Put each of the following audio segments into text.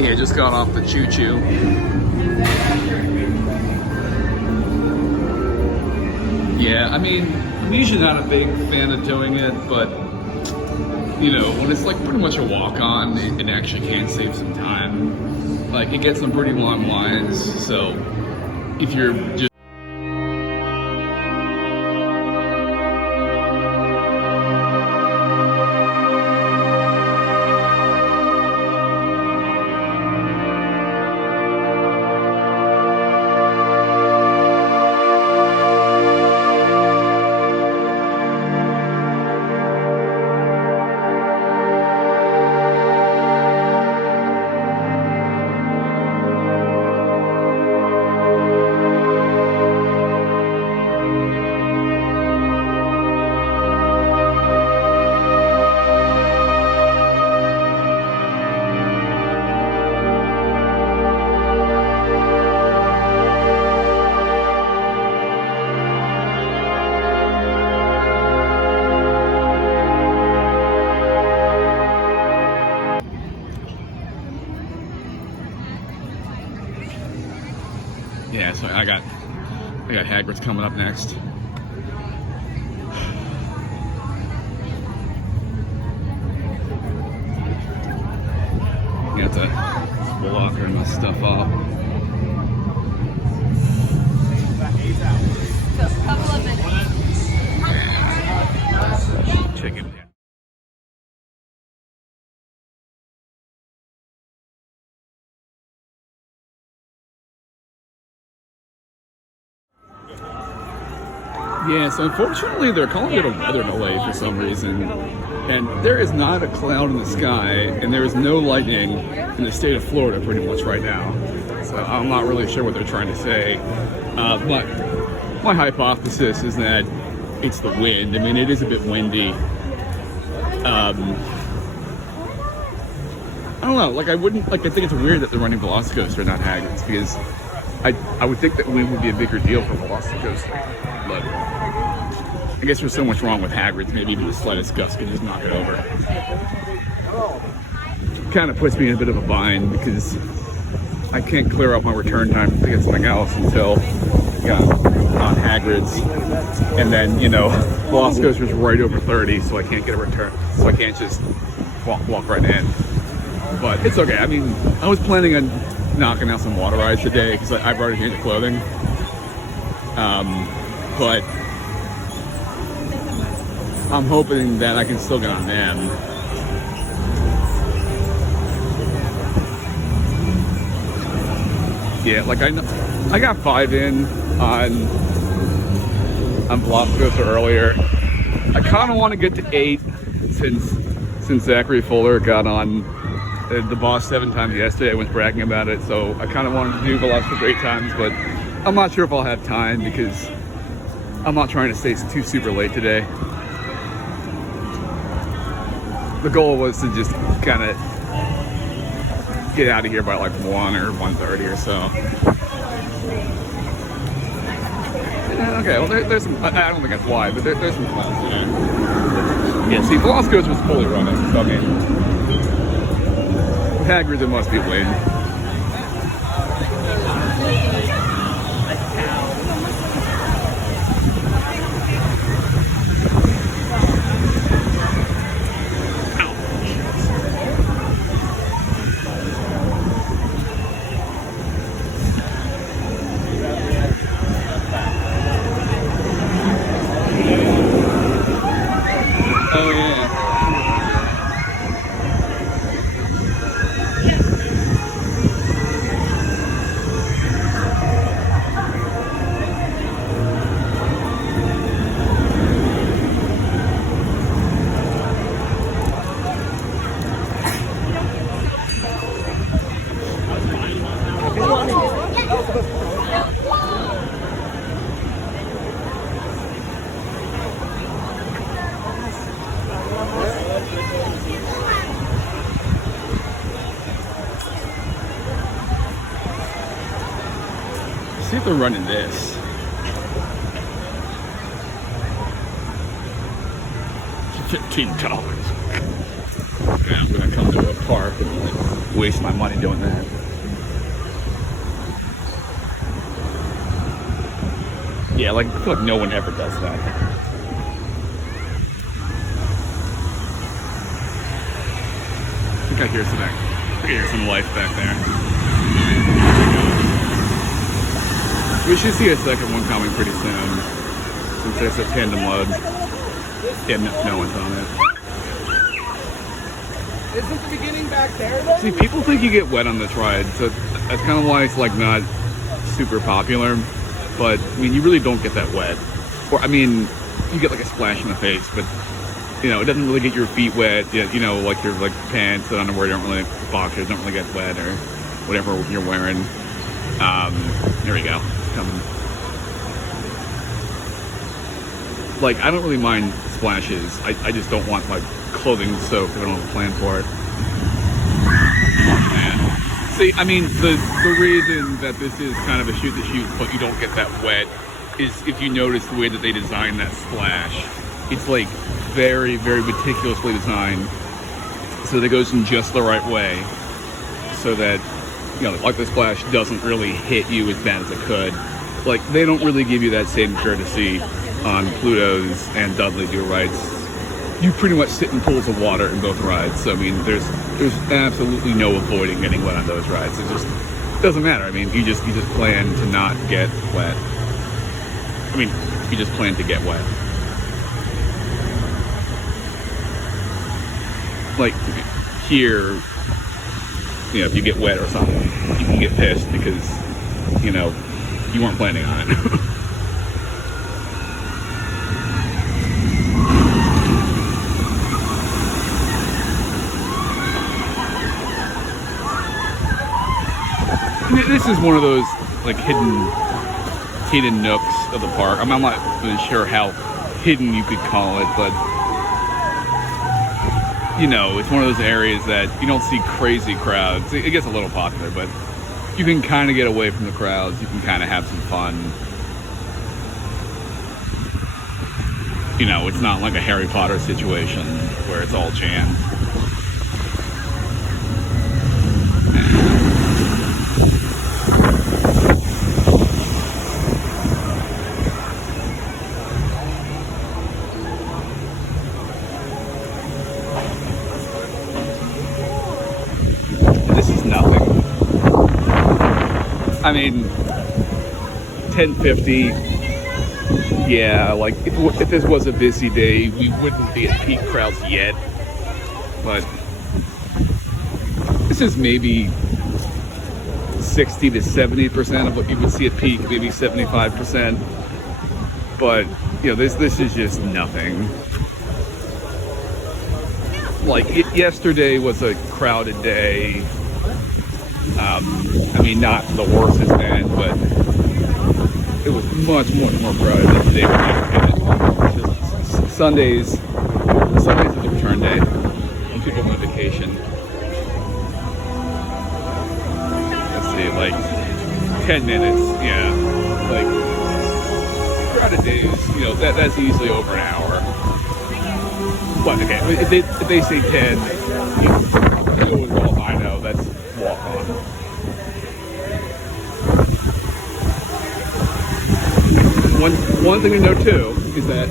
Yeah, just got off the choo-choo. Yeah, I mean, I'm usually not a big fan of doing it, but you know, when it's like pretty much a walk-on, it actually can save some time. Like, it gets some pretty long lines, so if you're just yeah, so I got Hagrid's coming up next. Got the locker and my stuff off. Chicken. Yeah, so unfortunately they're calling it a weather delay for some reason. And there is not a cloud in the sky, and there is no lightning in the state of Florida pretty much right now. So I'm not really sure what they're trying to say. But my hypothesis is that it's the wind. I mean, it is a bit windy. I don't know, like I think it's weird that they're running Velocicoaster, not Hagrid's, because I would think that wind would be a bigger deal for Velocicoaster. But I guess there's so much wrong with Hagrid's, maybe even the slightest gust can just knock it over. Kind of puts me in a bit of a bind because I can't clear up my return time to get something else until on Hagrid's. And then, you know, Velocicoaster's right over 30, so I can't get a return. So I can't just walk right in. But it's okay. I mean, I was planning on knocking out some water rides today because I've already changed the clothing. But I'm hoping that I can still get on them. Yeah, like I got 5 in on Velocicoaster earlier. I kind of want to get to 8 since Zachary Fuller got on the boss 7 times yesterday. I was bragging about it, so I kind of wanted to do Velocicoaster 8 times, but I'm not sure if I'll have time because I'm not trying to stay too super late today. The goal was to just kind of get out of here by like 1 or 1:30 or so. Yeah, okay, well there's some, I don't think that's why, but there's some clouds today. Yeah, see, Velocicoaster was fully running, so I mean, Hagrid's, it must be wind. See if they're running this. $15. Yeah, I'm gonna come to a park and waste my money doing that. Yeah, like, I feel like no one ever does that. I think I hear some life back there. We should see a second one coming pretty soon, since there's a tandem load. Yeah, no one's on it. Isn't the beginning back there though? See, people think you get wet on this ride, so that's kind of why it's like not super popular. But I mean, you really don't get that wet. Or I mean, you get like a splash in the face, but you know, it doesn't really get your feet wet. You know, like your pants and underwear don't really, boxers don't really get wet, or whatever you're wearing. There we go. It's coming. Like, I don't really mind splashes. I just don't want my clothing soaked if I don't have a plan for it. Man. See, I mean, the reason that this is kind of a shoot the shoot, but you don't get that wet, is if you notice the way that they designed that splash. It's like very, very meticulously designed, so that it goes in just the right way, so that, you know, like the splash doesn't really hit you as bad as it could. Like, they don't really give you that same courtesy on Pluto's and Dudley do rides. You pretty much sit in pools of water in both rides. So I mean, there's absolutely no avoiding getting wet on those rides. It just doesn't matter. I mean, you just plan to not get wet. I mean, you just plan to get wet. Like here, you know, if you get wet or something, you can get pissed because, you know, you weren't planning on it. This is one of those like hidden nooks of the park. I'm not really sure how hidden you could call it, but you know, it's one of those areas that you don't see crazy crowds. It gets a little popular, but you can kind of get away from the crowds. You can kind of have some fun. You know, it's not like a Harry Potter situation where it's all jammed. I mean, 10:50. Yeah, like if this was a busy day, we wouldn't be at peak crowds yet. But this is maybe 60 to 70% of what you would see at peak, maybe 75%. But you know, this is just nothing. Like yesterday was a crowded day. I mean, not the worst it's been, but it was much more crowded than today. Sundays is the return day when people go on vacation. Let's see, like 10 minutes, yeah. Like crowded days, you know, that's easily over an hour. But okay, if they say 10, you know, with Albino, that's walk on. One thing to know too is that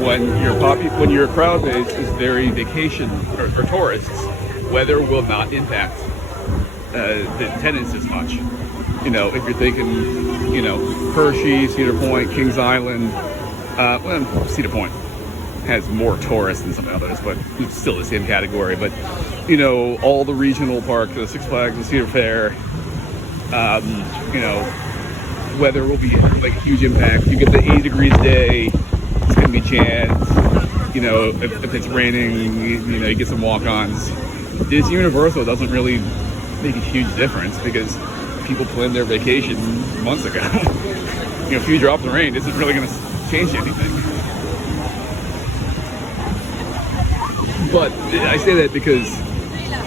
when your crowd base is very vacation or tourists, weather will not impact the attendance as much. You know, if you're thinking, you know, Hershey, Cedar Point, Kings Island, well, Cedar Point has more tourists than some others, but it's still the same category. But you know, all the regional parks, the Six Flags, the Cedar Fair, you know, weather will be like a huge impact. You get the 80 degrees day, it's gonna be jammed. You know, if it's raining, you know, you get some walk-ons. Disney Universal doesn't really make a huge difference because people planned their vacation months ago. You know, a few drops of rain isn't really gonna change anything. But I say that because,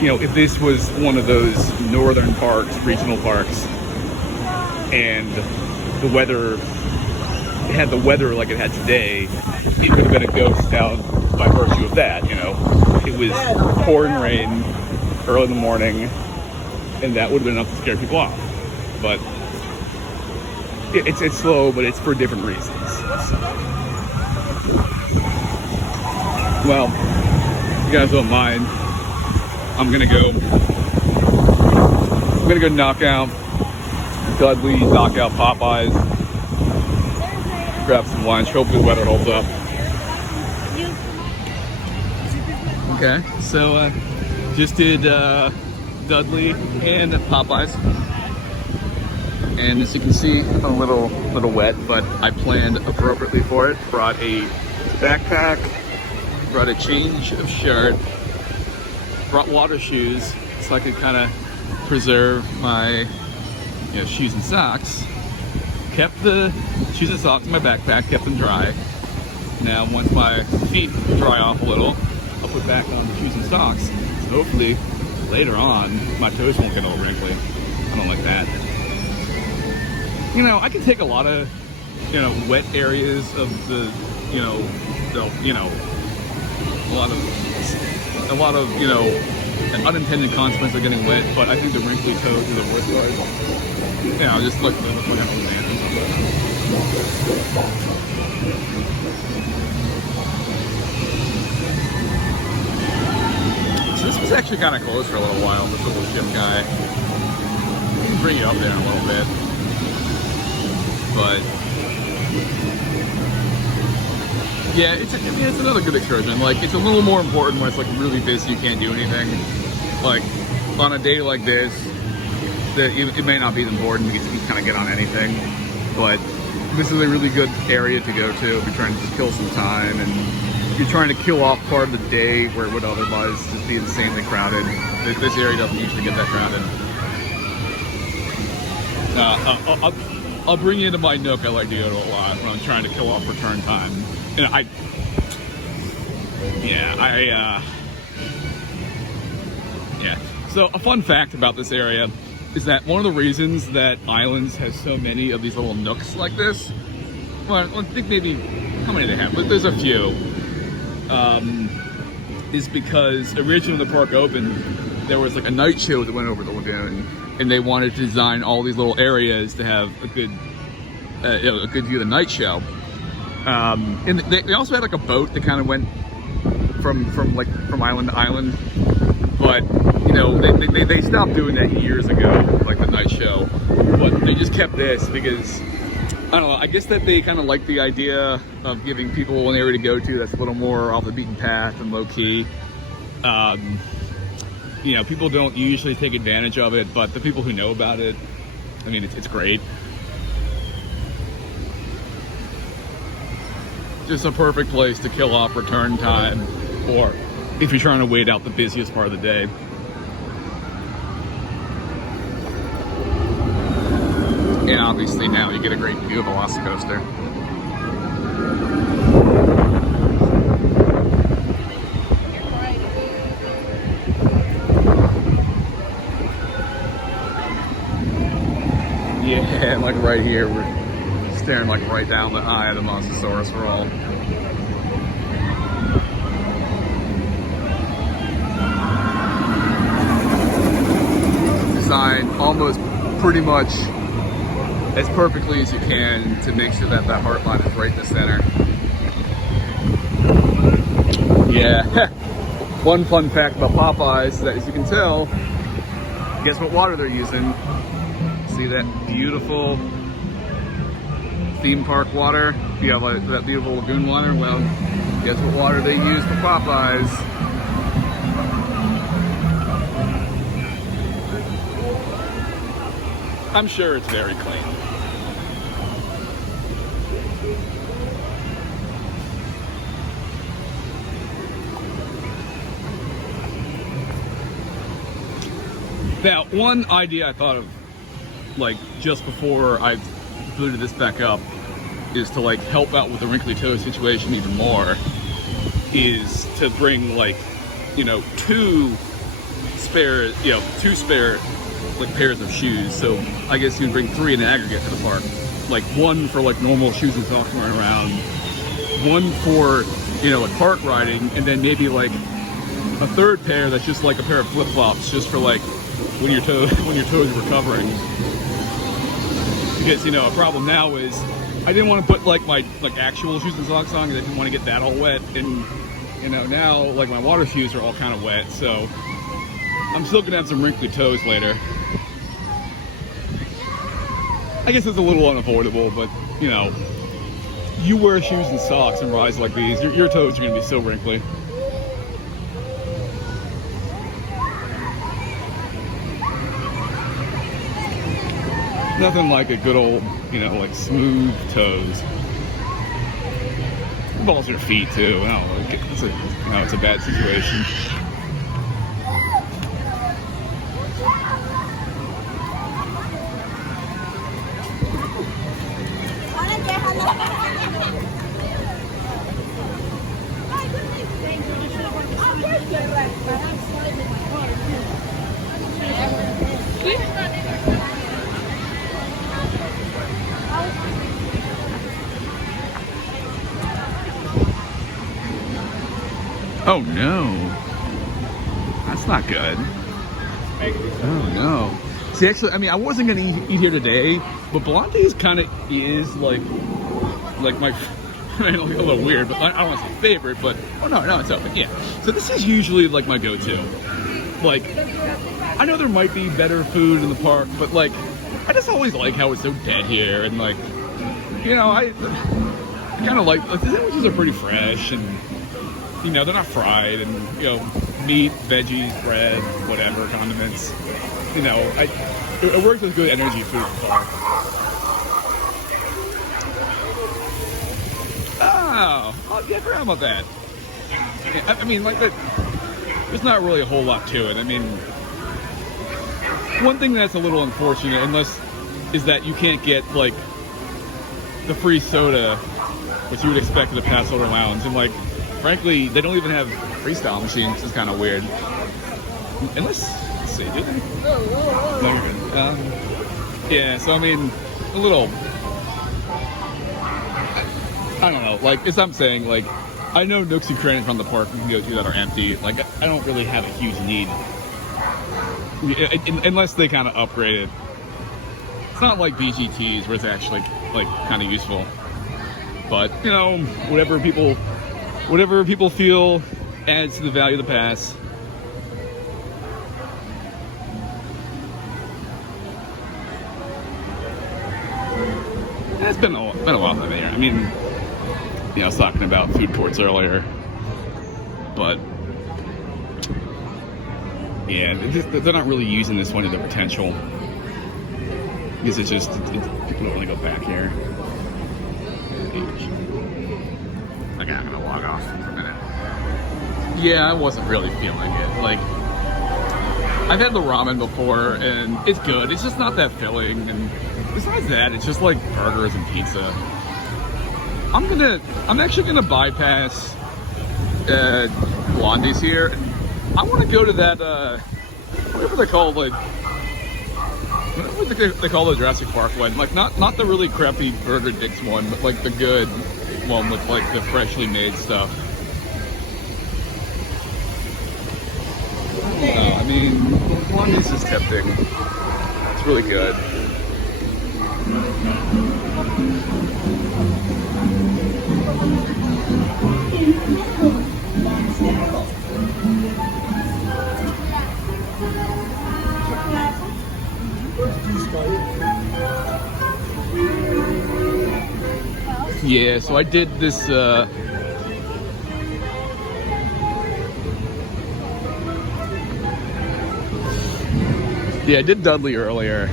you know, if this was one of those northern parks, regional parks, and the weather had the weather like it had today, it would have been a ghost town by virtue of that. You know, it was pouring rain, early in the morning, and that would have been enough to scare people off. But it's slow, but it's for different reasons. Well, if you guys don't mind, I'm gonna go knock out Dudley, knock out Popeyes, grab some lunch, hopefully the weather holds up. Okay, so just did Dudley and Popeyes, and as you can see, I'm a little wet, but I planned appropriately for it. Brought a backpack, brought a change of shirt, brought water shoes so I could kind of preserve my shoes and socks. Kept the shoes and socks in my backpack, kept them dry. Now once my feet dry off a little, I'll put back on the shoes and socks. So hopefully later on my toes won't get all wrinkly. I don't like that. I can take a lot of wet areas of the a lot of an unintended consequence of getting wet, but I think the wrinkly toes are the worst part. Just look like I'm a man or something. So this was actually kind of close for a little while, this little gym guy. I can bring you up there in a little bit. But yeah, it's another good excursion. Like, it's a little more important when it's like really busy, you can't do anything. Like on a day like this, it may not be important because you can kind of get on anything. But this is a really good area to go to if you're trying to just kill some time and you're trying to kill off part of the day where it would otherwise just be insanely crowded. This area doesn't usually get that crowded. I'll bring you into my nook I like to go to a lot when I'm trying to kill off return time. So a fun fact about this area is that one of the reasons that Islands has so many of these little nooks like this, well, I think maybe, how many they have, but there's a few, is because originally when the park opened, there was like a night show that went over the lagoon, and they wanted to design all these little areas to have a good view of the night show. And they also had like a boat that kind of went from island to island, but they stopped doing that years ago, like the night show. But they just kept this because I don't know. I guess that they kind of like the idea of giving people an area to go to that's a little more off the beaten path and low key. People don't usually take advantage of it, but the people who know about it, I mean, it's great. Just a perfect place to kill off return time, or if you're trying to wait out the busiest part of the day. And obviously now you get a great view of Velocicoaster. Yeah, like right here, we're staring like right down the eye of the Mosasaurus Roll. Designed almost pretty much as perfectly as you can to make sure that that heart line is right in the center. Yeah. One fun fact about Popeyes is that, as you can tell, guess what water they're using? See that beautiful theme park water? You have like that beautiful lagoon water? Well, guess what water they use for Popeyes? I'm sure it's very clean. Now, one idea I thought of, like, just before I booted this back up, is to, like, help out with the wrinkly toe situation even more, is to bring, like, two spare like pairs of shoes. So I guess you'd bring 3 in aggregate to the park. Like one for like normal shoes and socks running around, one for like park riding, and then maybe like a third pair that's just like a pair of flip-flops, just for like when your toes are recovering. Because, you know, a problem now is I didn't want to put like my actual shoes and socks on because I didn't want to get that all wet, and you know, now like my water shoes are all kind of wet, so I'm still gonna have some wrinkly toes later. I guess it's a little unavoidable, but you know, you wear shoes and socks and rides like these, your toes are gonna be so wrinkly. Nothing like a good old, you know, like smooth toes. Balls your feet too. No, it's a bad situation. Oh no, that's not good. Oh no. See, actually, I mean, I wasn't gonna eat here today, but Blondie's kind of is like my, I know, a little weird, but I don't want to say favorite, but oh no, it's open. Yeah. So this is usually like my go-to. Like, I know there might be better food in the park, but like, I just always like how it's so dead here, and like, you know, I kind of like the sandwiches are pretty fresh, and you know, they're not fried, and you know, meat, veggies, bread, whatever, condiments. You know, it works with good energy food in the park. Oh, yeah, I forgot about that. Yeah, I mean, like that. There's not really a whole lot to it. I mean, one thing that's a little unfortunate, is that you can't get like the free soda, which you would expect at a Pass Holder Lounge, and like, frankly, they don't even have freestyle machines, which is kind of weird. Let's see, do they? No, you're good. Yeah, so I mean, a little. I don't know. Like, as I'm saying, like, I know nooks and crannies around the park we can go to that are empty. Like, I don't really have a huge need, unless they kind of upgrade it. It's not like BGTs where it's actually like kind of useful. But you know, whatever people feel adds to the value of the pass. It's been a while since I've been here. I mean, you know, I was talking about food courts earlier, but yeah, they're not really using this one to the potential, because it's just people don't want to go back here. Okay, I'm gonna log off for a minute. Yeah, I wasn't really feeling it. Like, I've had the ramen before, and it's good. It's just not that filling, and besides that, it's just like burgers and pizza. I'm actually gonna bypass Blondie's here. I want to go to that whatever they call they call the Jurassic Park one. Like not the really crappy Burger Dicks one, but like the good one with like the freshly made stuff. I mean, Blondie's is tempting. It's really good. Yeah, so I did this yeah, I did Dudley earlier.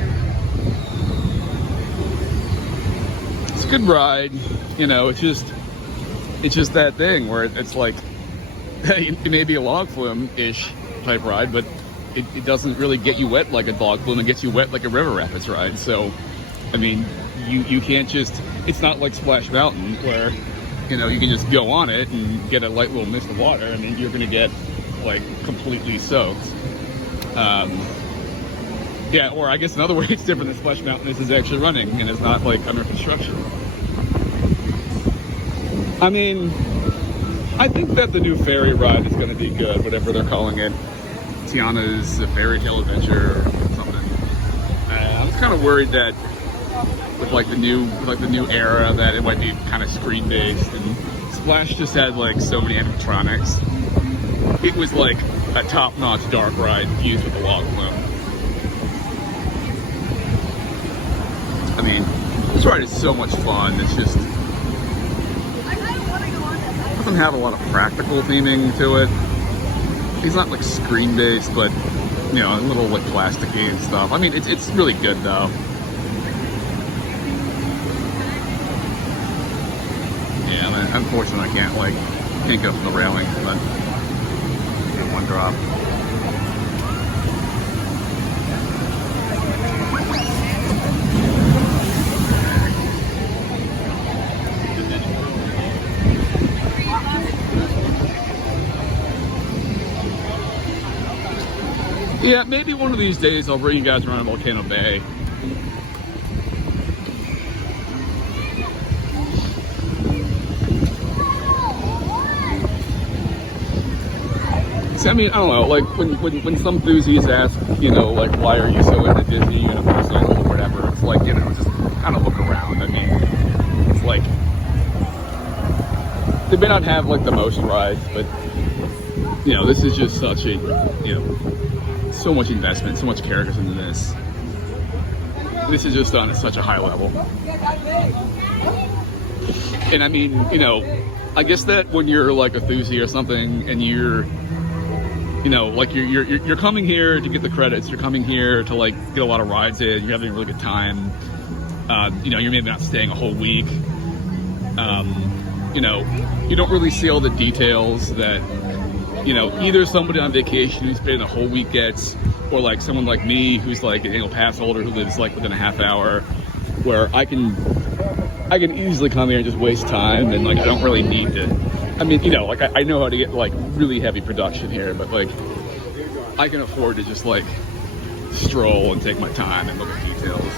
It's a good ride, you know, it's just that thing where it's like it may be a log flume-ish type ride, but it doesn't really get you wet like a log flume. It gets you wet like a river rapids ride. So, I mean, you can't just, it's not like Splash Mountain where, you know, you can just go on it and get a light little mist of water. I mean, you're gonna get like completely soaked. Yeah, or I guess another way it's different than Splash Mountain is it's actually running and it's not like under construction. I mean, I think that the new ferry ride is going to be good, whatever they're calling it. Tiana's Fairy Tale Adventure or something. I was kind of worried that with like the new era that it might be kind of screen based, and Splash just had like so many animatronics. It was like a top-notch dark ride used with the log flume. I mean, this ride is so much fun. It's just doesn't have a lot of practical theming to it. It's not like screen based, but you know, a little like plasticky and stuff. I mean, it's really good though. Yeah, I mean, unfortunately, I can't go from the railing, but one drop. Yeah, maybe one of these days I'll bring you guys around Volcano Bay. See, I mean, I don't know, like when some enthusiasts ask, you know, like, why are you so into Disney, Universal, or whatever, it's like, you know, just kind of look around. I mean, it's like, they may not have like the most rides, but, you know, this is just such a, you know, so much investment, so much characters into this. This is just done at such a high level. And I mean, you know, I guess that when you're like a enthusiast or something, and you're, you know, like you're coming here to get the credits, you're coming here to like get a lot of rides in, you're having a really good time. You know, you're maybe not staying a whole week. You know, you don't really see all the details that, you know, either somebody on vacation who's been a whole week gets, or like someone like me who's like an annual pass holder who lives like within a half hour, where I can easily come here and just waste time, and like I don't really need to. I mean, you know, like I know how to get like really heavy production here, but like I can afford to just like stroll and take my time and look at details.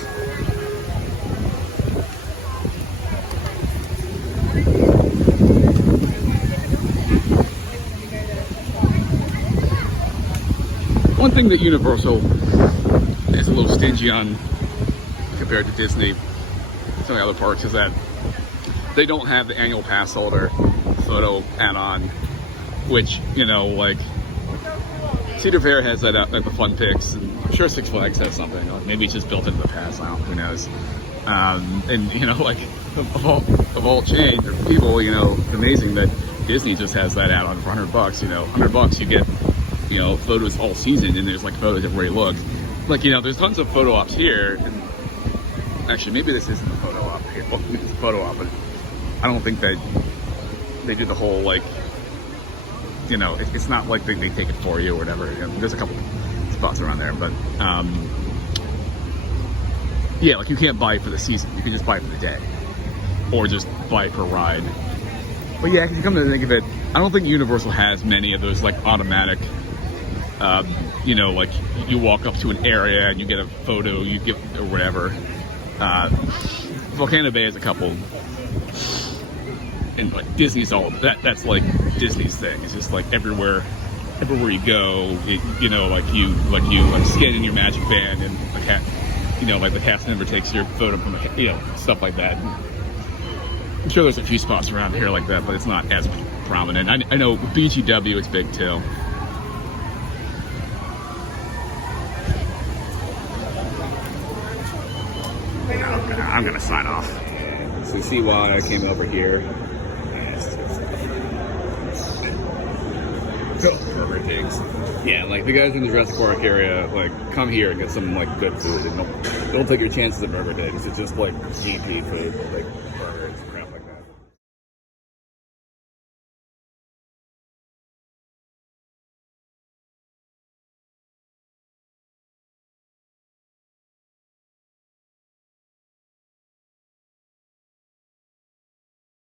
One thing that Universal is a little stingy on compared to Disney, some of the other parks, is that they don't have the annual pass holder photo add-on, which, you know, like Cedar Fair has that at the Fun Picks, and I'm sure Six Flags has something. Like maybe it's just built into the pass. I don't know, who knows. And you know, like of all change of people, you know, it's amazing that Disney just has that add-on for $100. You know, $100 you get, you know, photos all season, and there's like photos everywhere you look. Like, you know, there's tons of photo ops here, and actually maybe this isn't a photo op here. Well, it's a photo op, but I don't think that they do the whole, like, you know, it's not like they take it for you or whatever. You know, there's a couple spots around there, but yeah, like you can't buy it for the season. You can just buy it for the day, or just buy it per ride. But yeah, if you come to think of it, I don't think Universal has many of those like automatic, you know, like you walk up to an area and you get a photo, you get or whatever. Volcano Bay has a couple, and like Disney's all that. That's like Disney's thing. It's just like everywhere you go, you know, like you scan in your Magic Band, and the cat, you know, like the cast member takes your photo from the, you know, stuff like that. I'm sure there's a few spots around here like that, but it's not as prominent. I know BGW is big too. I'm gonna sign off. So you see why I came over here. Burger Pigs. Yeah, like the guys in the Jurassic Park area, like come here and get some like good food, and don't take your chances at Burger Pigs. It's just like GP food, like burgers.